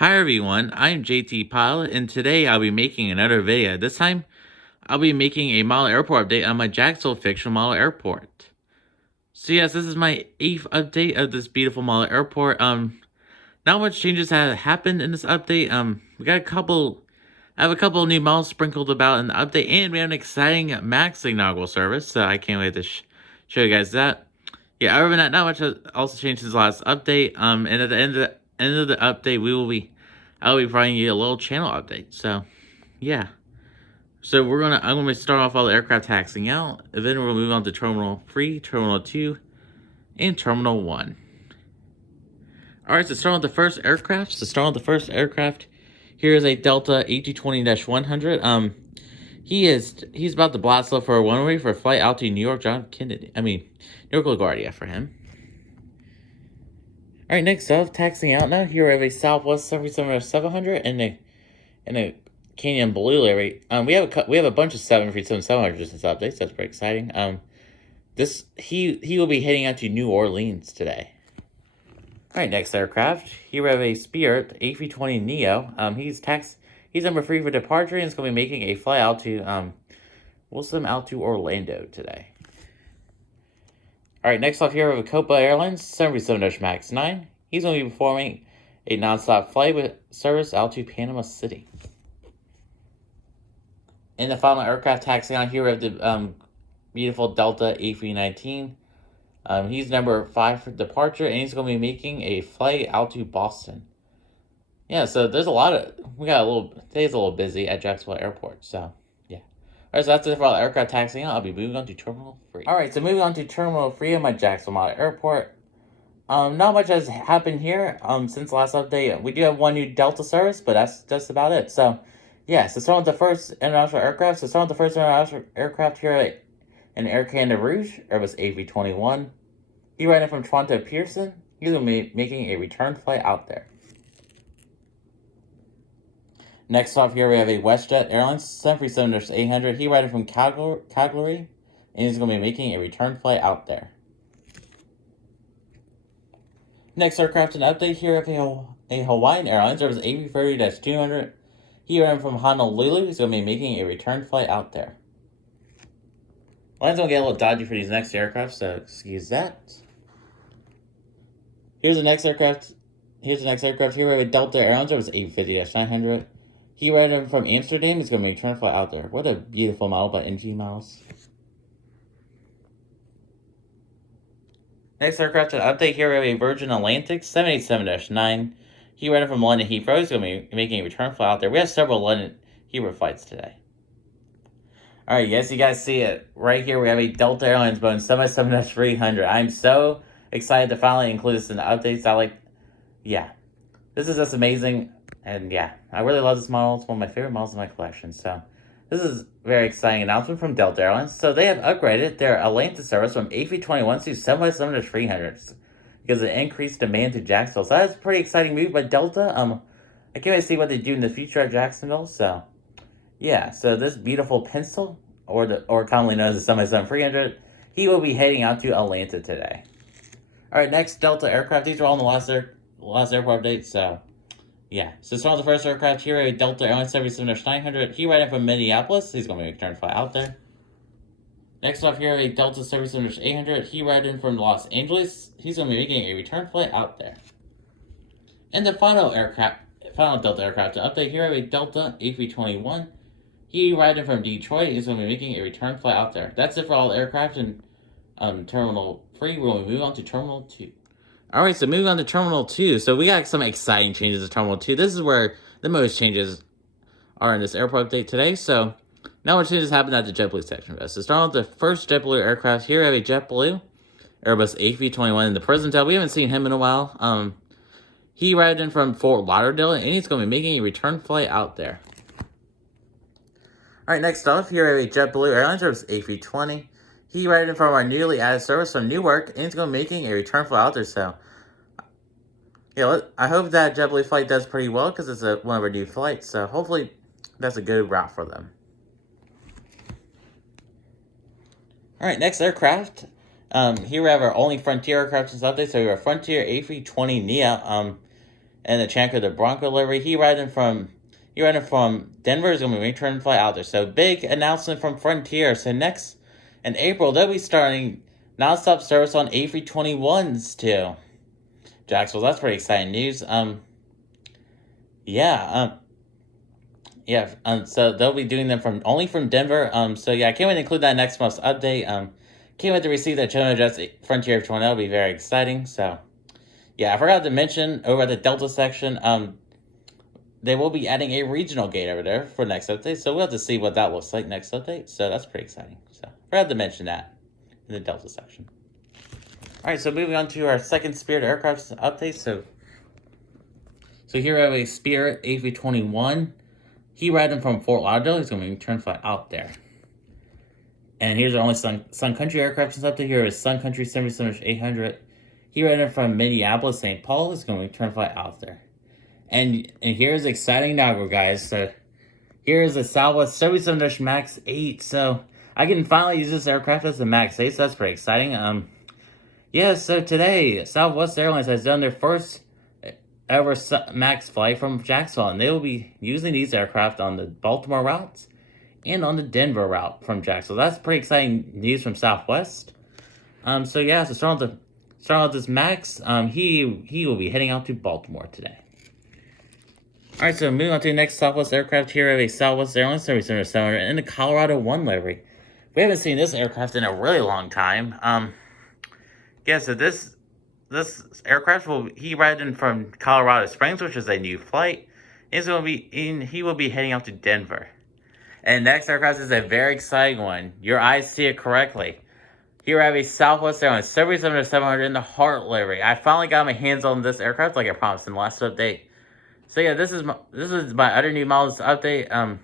Hi everyone, I'm JT Pilot, and today I'll be making another video. This time, I'll be making a model airport update on my Jacksonville Fictional model airport. So yes, this is my 8th update of this beautiful model airport. Not much changes have happened in this update. I have a couple of new models sprinkled about in the update, and we have an exciting MAX inaugural service, so I can't wait to show you guys that. Yeah, other than that, not much has also changed since the last update. And at the end of the update, I'll be providing you a little channel update. So, yeah. So I'm gonna start off all the aircraft taxiing out, and then we'll move on to Terminal 3, Terminal 2, and Terminal 1. Alright, so start with the first aircraft. Here is a Delta A220-100. He's about to blast off for a one-way for a flight out to New York New York LaGuardia for him. Alright, next up, taxiing out now. Here we have a Southwest 737-700 and a Canyon Blue Larry. We have a bunch of 737-700s in this update, so that's pretty exciting. He will be heading out to New Orleans today. Alright, next aircraft. Here we have a Spirit A320neo. He's number 3 for departure, and it's going to be making a flight out to Orlando today. Alright, next off here we have a Copa Airlines 737 MAX 9. He's going to be performing a non-stop flight with service out to Panama City. In the final aircraft taxiing on here, we have the beautiful Delta A319. He's number 5 for departure, and he's going to be making a flight out to Boston. Yeah, so today's a little busy at Jacksonville Airport, so yeah. Alright, so that's it for all the aircraft taxiing out. I'll be moving on to Terminal 3. Alright, so moving on to Terminal 3 of my Jacksonville Airport. Not much has happened here since the last update. We do have one new Delta service, but that's just about it. So, yeah, so starting with the first international aircraft. Here in Air Canada Rouge, Airbus A321. He ran in from Toronto Pearson. He's going to be making a return flight out there. Next off here, we have a WestJet Airlines 737-800. He ran in from Calgary, and he's going to be making a return flight out there. Next aircraft an update here, we have a Hawaiian Airlines Airbus A330-200. He ran from Honolulu. He's going to be making a return flight out there. Line's going to get a little dodgy for these next aircraft, so excuse that. Here's the next aircraft. Here we have a Delta Airlines Airbus A350-900. He ran in from Amsterdam. He's going to be a return flight out there. What a beautiful model by NG Miles. Next aircraft an update here, we have a Virgin Atlantic 787-9. He ran in from London Heathrow. He's going to be making a return flight out there. We have several London Heathrow flights today. Alright, yes, you guys see it. Right here, we have a Delta Airlines Boeing 787-300. I'm so excited to finally include this in the updates. This is just amazing. And yeah, I really love this model. It's one of my favorite models in my collection. So this is a very exciting announcement from Delta Airlines. So they have upgraded their Atlanta service from A321s to 787-300s because of increased demand to Jacksonville. So that's a pretty exciting move by Delta. I can't wait to see what they do in the future at Jacksonville. So yeah, so this beautiful pencil, or commonly known as the 787-300, he will be heading out to Atlanta today. Alright, next Delta aircraft. These are all in the last airport update, so yeah. So starting with the first aircraft here, a Delta Airlines 787-900. He ran in from Minneapolis. He's going to make a return flight out there. Next off here, a Delta 787-800. He ran in from Los Angeles. He's going to be making a return flight out there. And the final Delta aircraft to update here, a Delta A321. He ran in from Detroit. He's going to be making a return flight out there. That's it for all the aircraft in Terminal 3. We're going to move on to Terminal 2. Alright, so moving on to Terminal 2. So we got some exciting changes to Terminal 2. This is where the most changes are in this airport update today. So, now what changes happened at the Jetblue section of this. So starting with the first Jetblue aircraft, here we have a Jetblue Airbus A321 in the present tail. We haven't seen him in a while. He arrived in from Fort Lauderdale, and he's going to be making a return flight out there. Alright, next up, here we have a Jetblue Airlines Airbus A320. He arrived in from our newly added service from Newark, and he's going to be making a return flight out there. So, yeah, I hope that JetBlue flight does pretty well because it's one of our new flights. So, hopefully, that's a good route for them. Alright, next aircraft. Here we have our only Frontier aircraft in this update. So, we have our Frontier A320neo. And the Chanko the Bronco livery. He riding from Denver. Is going to be return flight out there. So big announcement from Frontier. So next in April they'll be starting nonstop service on A321s to Jacksonville. That's pretty exciting news. Yeah. So they'll be doing them only from Denver. So yeah, I can't wait to include that next month's update. Can't wait to receive that Jonah Jets Frontier F20. That'll be very exciting. So yeah, I forgot to mention over at the Delta section, they will be adding a regional gate over there for next update. So we'll have to see what that looks like next update. So that's pretty exciting. So I forgot to mention that in the Delta section. All right, so moving on to our second Spirit aircraft update. So here we have a Spirit A321. He riding from Fort Lauderdale. He's going to be return flight out there. And here's our only Sun Country aircraft update. Here is Sun Country 77-800. He riding from Minneapolis, St. Paul. He's going to return flight out there. And here's exciting now, guys. So here's a Southwest 77-MAX 8. So I can finally use this aircraft as a MAX 8. So that's pretty exciting. Yeah. So today, Southwest Airlines has done their first ever MAX flight from Jacksonville, and they will be using these aircraft on the Baltimore routes and on the Denver route from Jacksonville. That's pretty exciting news from Southwest. So yeah, so starting with this MAX, he will be heading out to Baltimore today. All right, so moving on to the next Southwest aircraft. Here we have a Southwest Airlines 7700 in the Colorado 1 livery. We haven't seen this aircraft in a really long time. Yeah, so this aircraft he riding from Colorado Springs, which is a new flight. He will be heading out to Denver. And next aircraft is a very exciting one. Your eyes see it correctly. Here we have a Southwest Airlines 77-700 in the Heart livery. I finally got my hands on this aircraft, like I promised in the last update. So yeah, this is my other new models update.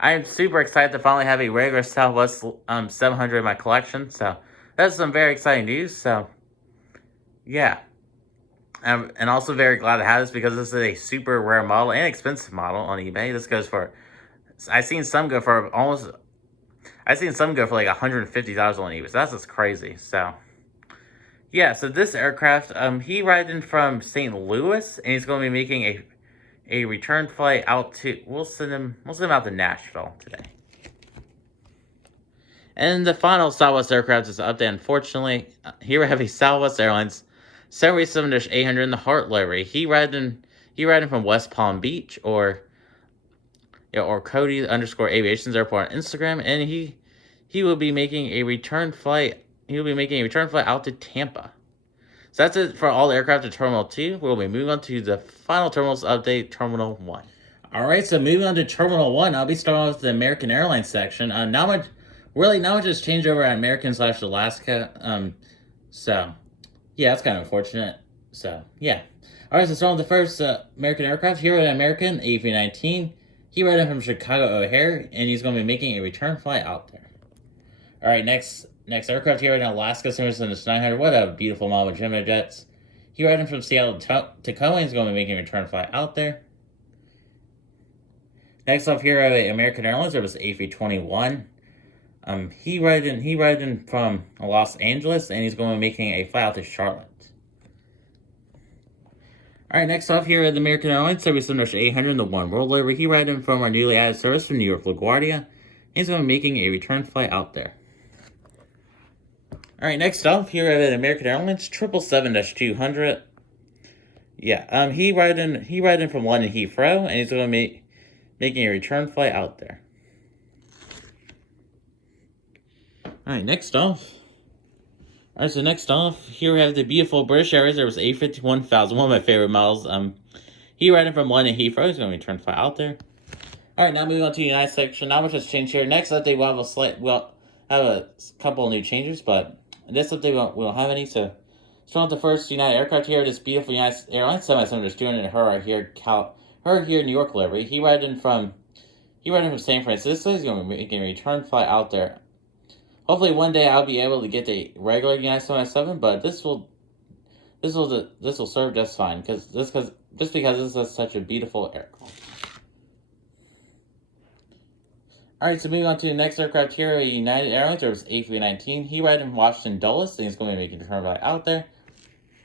I am super excited to finally have a regular Southwest 700 in my collection. So that's some very exciting news. So yeah, and also very glad to have this because this is a super rare model and expensive model on eBay. This goes for, I've seen some go for like $150 on eBay. So that's just crazy. So yeah, so this aircraft, he riding from St. Louis, and he's going to be making a return flight out to, we'll send him out to Nashville today. And the final Southwest aircraft is update. Unfortunately, here we have a Southwest Airlines 77-800 in the Heart livery. He riding from West Palm Beach or Cody_Aviation's airport on Instagram, and he will be making a return flight. He will be making a return flight out to Tampa. So that's it for all the aircraft at Terminal 2. We'll be moving on to the final terminals update, Terminal 1. All right, so moving on to Terminal 1, I'll be starting with the American Airlines section. Not much has changed over at American/Alaska. So yeah, that's kind of unfortunate. So yeah. All right, so starting with the first American aircraft. Here at American A319. He riding from Chicago O'Hare, and he's going to be making a return flight out there. All right, next aircraft here in Alaska, 77-900. What a beautiful model with Gemini jets. He riding from Seattle Tacoma. He's going to be making a return flight out there. Next up here at American Airlines, there was A321. He riding from Los Angeles, and he's going to be making a flight out to Charlotte. All right, next off here at the American Airlines 77-800 in the One World livery. He riding from our newly added service from New York LaGuardia. He's going to be making a return flight out there. All right, next off here at American Airlines 777-200. Yeah, he riding from London Heathrow, and he's going to be making a return flight out there. All right, next off. All right, so next off, here we have the beautiful British Airways. There was A51,000, one of my favorite models. He riding from London Heathrow. He's going to return flight out there. All right, now moving on to the United section. Not much has changed here. Next update, we'll have a couple of new changes, but this update we don't have any. So starting with the first United aircraft here, this beautiful United Airlines 77-200 and her here New York livery. He riding from San Francisco. He's going to be making a return flight out there. Hopefully one day I'll be able to get the regular United 797, but this will serve just fine because this is such a beautiful aircraft. All right, so moving on to the next aircraft here, at United Airlines. There was A319. He riding from Washington Dulles, and he's going to be making a return flight out there.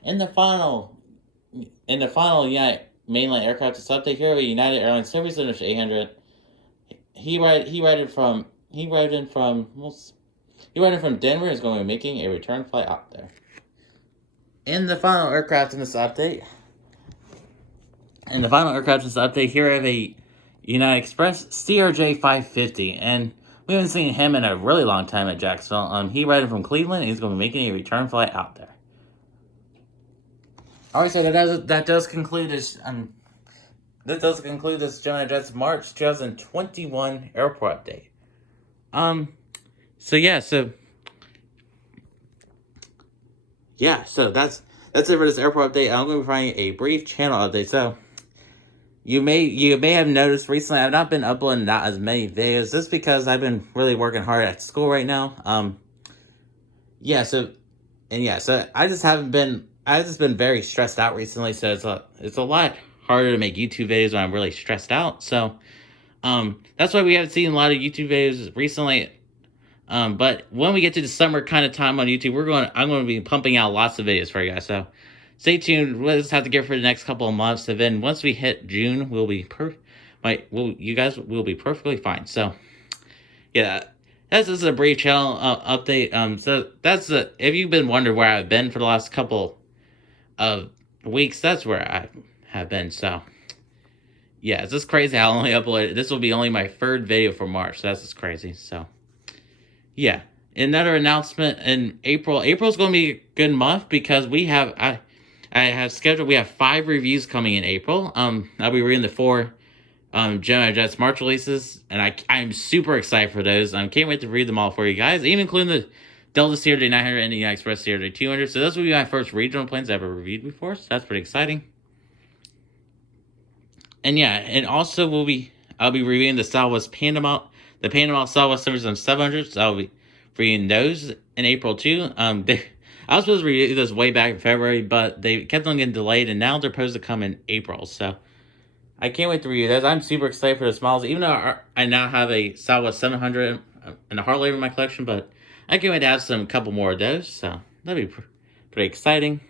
In the final United mainline aircraft to update here at United Airlines 787-800. He ride from Denver. Is going to be making a return flight out there. In the final aircraft in this update. Here I have a United Express CRJ 550, and we haven't seen him in a really long time at Jacksonville. He riding from Cleveland, and he's going to be making a return flight out there. All right, so that does conclude this. That does conclude this Gemini Jets March 2021 airport update. So that's it for this airport update. I'm going to be providing a brief channel update. So you may have noticed recently I've not been uploading not as many videos, just because I've been really working hard at school right now. So I just been very stressed out recently. So it's a lot harder to make YouTube videos when I'm really stressed out. So that's why we haven't seen a lot of YouTube videos recently. But when we get to the summer kind of time on YouTube, I'm going to be pumping out lots of videos for you guys. So stay tuned. We'll just have to get for the next couple of months, and then once we hit June, you guys will be perfectly fine. So yeah, that's just a brief channel update. So if you've been wondering where I've been for the last couple of weeks, that's where I have been. So yeah, it's just crazy how I only uploaded. This will be only my third video for March. So that's just crazy. So yeah, another announcement in April. April's going to be a good month because we have I have 5 reviews coming in April. I'll be reading the 4 Gemini Jets March releases, and I'm super excited for those. Can't wait to read them all for you guys, even including the Delta CRJ 900 and the United Express CRJ 200. So those will be my first regional planes I've ever reviewed before. So that's pretty exciting. And yeah, and also I'll be reviewing the Southwest Panama Southwest 700. So I'll be reviewing those in April too. I was supposed to review this way back in February, but they kept on getting delayed, and now they're supposed to come in April. So I can't wait to review those. I'm super excited for those models, even though I now have a Southwest 700 and a Harley in my collection, but I can't wait to have a couple more of those. So that'd be pretty exciting.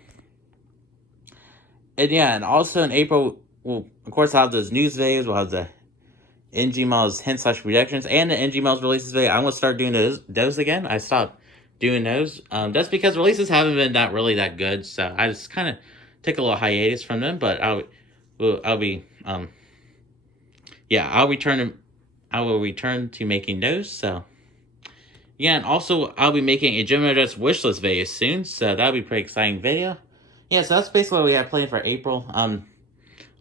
And yeah, and also in April, we'll of course have those news videos. We'll have the NG models hint/projections and the NG models releases video. I'm gonna start doing those again. I stopped doing those just because releases haven't been that good. So I just kind of take a little hiatus from them. But I will return to making those. So yeah, and also I'll be making a Gemini Jets wishlist video soon. So that'll be a pretty exciting video. Yeah, so that's basically what we have planned for April. On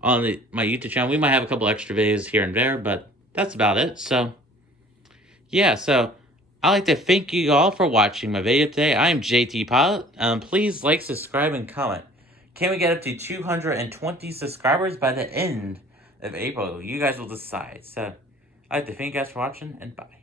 my YouTube channel, we might have a couple extra videos here and there, but that's about it. So yeah, so I'd like to thank you all for watching my video today. I am JT Pilot. Please like, subscribe, and comment. Can we get up to 220 subscribers by the end of April? You guys will decide. So I'd like to thank you guys for watching, and bye.